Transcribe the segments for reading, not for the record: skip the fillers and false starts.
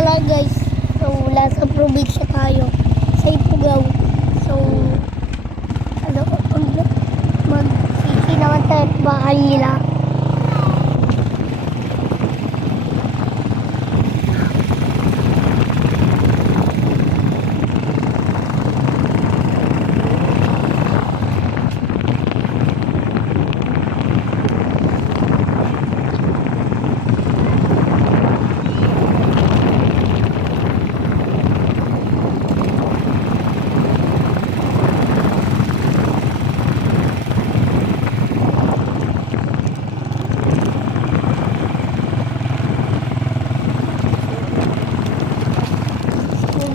pala guys. So, nasa probinsya tayo. Sa Ifugao. So, ano, mag-sisi naman tayo at bahay nila.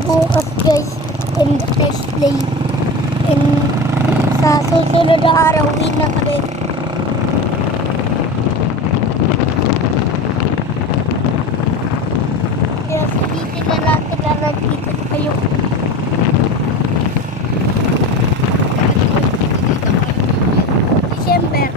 Bukas guys, and the next day, and sa susunod na araw, uwi na kami. Kaya sabihin na natin na nandito kayo. December.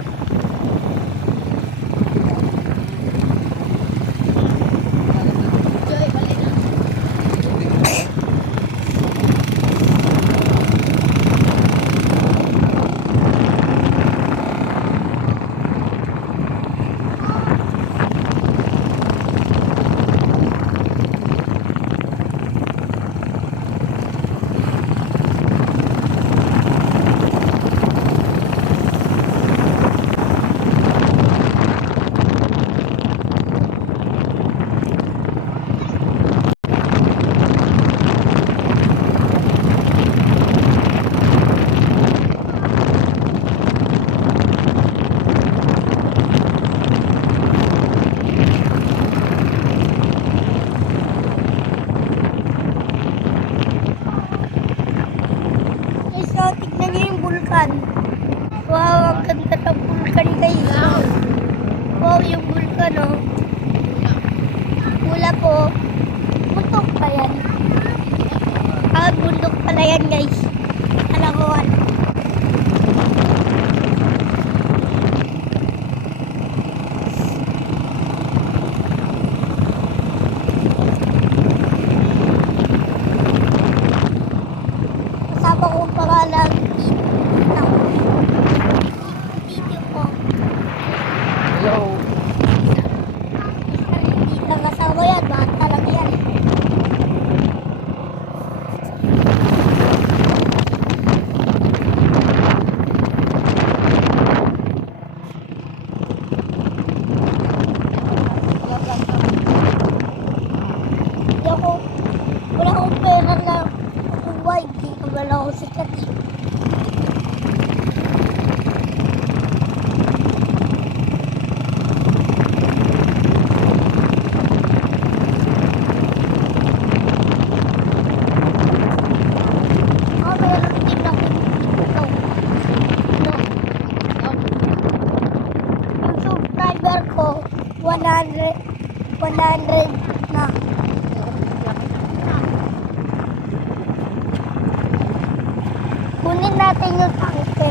So, tignan niyo yung vulkan. Wow, ang ganda ng vulkan guys. Wow, yung vulkan oh. Wala po. Bundok pa yan. Bundok pala yan guys. Alakuan. Kasama kong pangalan Tito po. Hello. Hindi lang kasama yan. Bata lang yan. Hindi ako, wala akong pera na kukuha. Hindi ko wala akong sikat eh. Meron din ako ito. Yung subscriber ko, 100 na. Kunin natin yung tangke.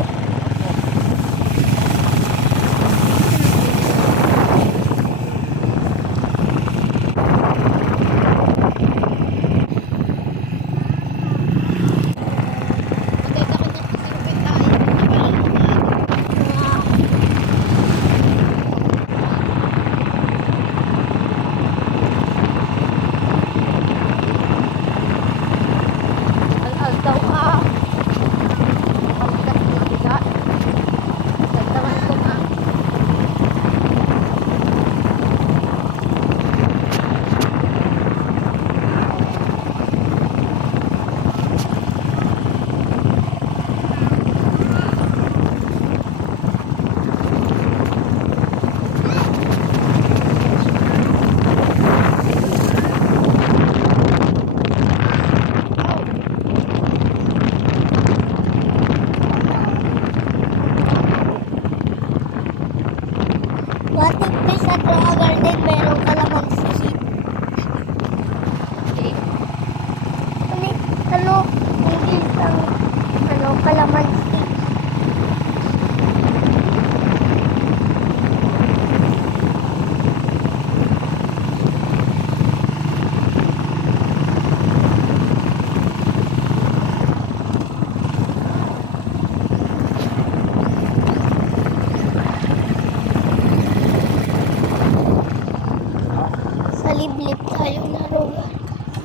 Maliblip tayo na lugar.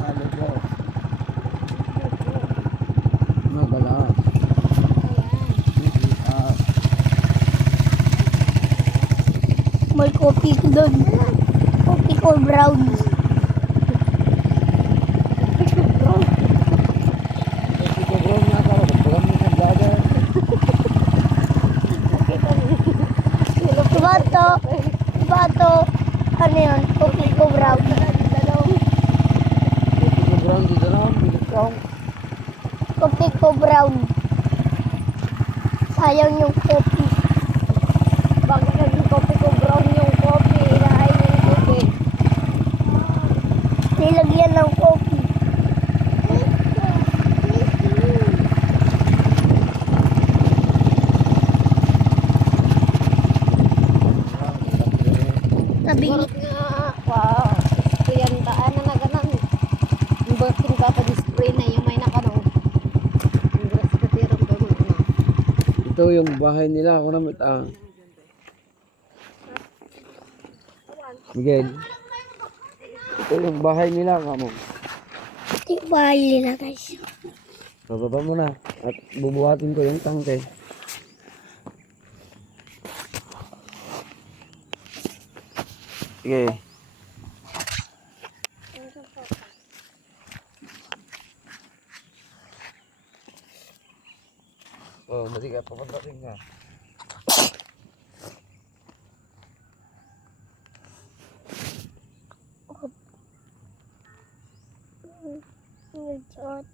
Malibos. Madalas. May coffee ko doon. Coffee ko brown. Ito bro nga ka. Pagpulang mo sa vlogger. Diba to? Diba to? Ano yun? Coffee ko brown. Ito brown dito lang. Bilik brown. Coffee ko brown. Sayang yung coffee. Bakit naging coffee ko brown yung coffee? Inaay yung coffee. Nilagyan ng coffee. Sabi Siguro nga, wow. Kuyan taan na naganan. Yung baking ka pa display na yung may nakanong. Yung grass ka tirong ka mo na. Ito yung bahay nila. Ako namit Miguel. Ito yung bahay nila kamo. ito yung bahay nila guys. Bababa mo na. At bubuhatin ko yung tangke. Sige. Oh, mati ka papantasin ka. Nagsuot.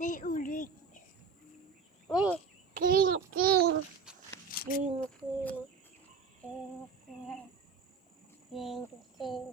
May ulit. King, king. King, king. King, king. King, king.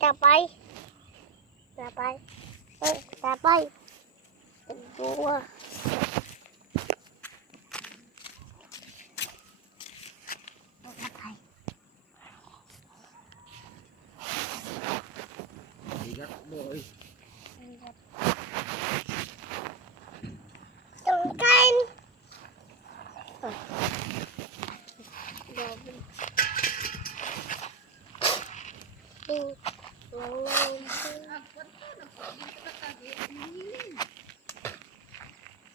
Tapay. Tapay. Tapay. Dua. Tapay. Bigat boy. Tungkain.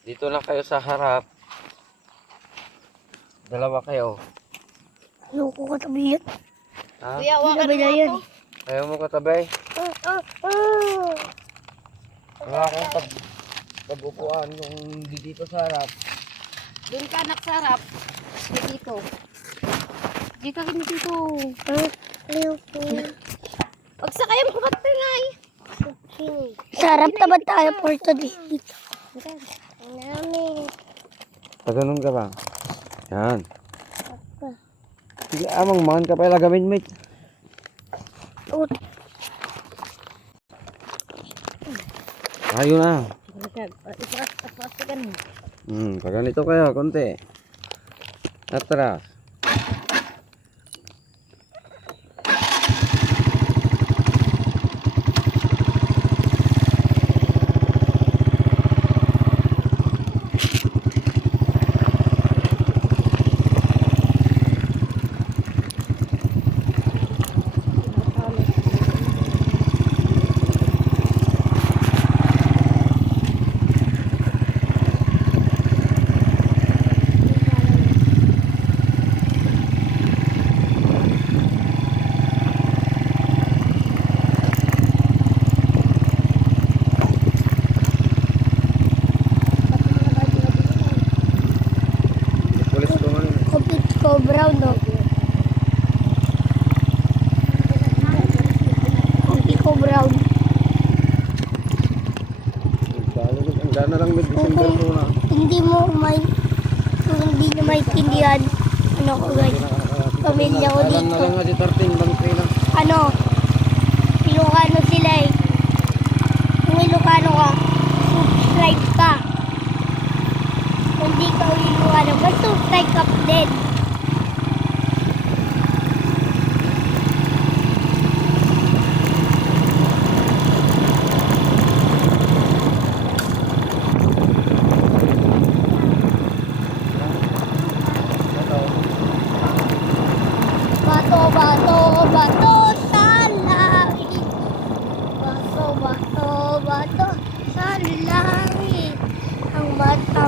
Dito na kayo sa harap. Dalawa kayo. Ayoko katabi yun. Ha? Kuya, wakan Katabi na mo yan. to. Ayaw mo katabi? Wala akong tabupuan yung hindi dito sa harap. Doon ka anak sa harap. Dito. Di ka kini dito. Ayoko. Pag sakay mo ka tingay. Sarap naman tayo for today. Namin. Pagano'n ka ba? Yan. Sige, amang man ka pa ilagamin, mate. Ayun na. Ipras ka ganun. Pag ganito kayo, konti. Atras. Pulis ko man. Complete ko brown, no? Complete ko brown. Ang dana lang, mid December 2 na. hindi mo may kung hindi nyo maintindihan ano ko guys, pamilya ko Alam na dito. lang nga si Tarting, bangkay na. Ano, Ilocano sila eh. Kung Ilocano ka, subscribe ka. Kung di ka Ilocano, mag-subscribe ka din. Bato, bato, bato sa langit. Bato, bato, bato sa langit. Ang mata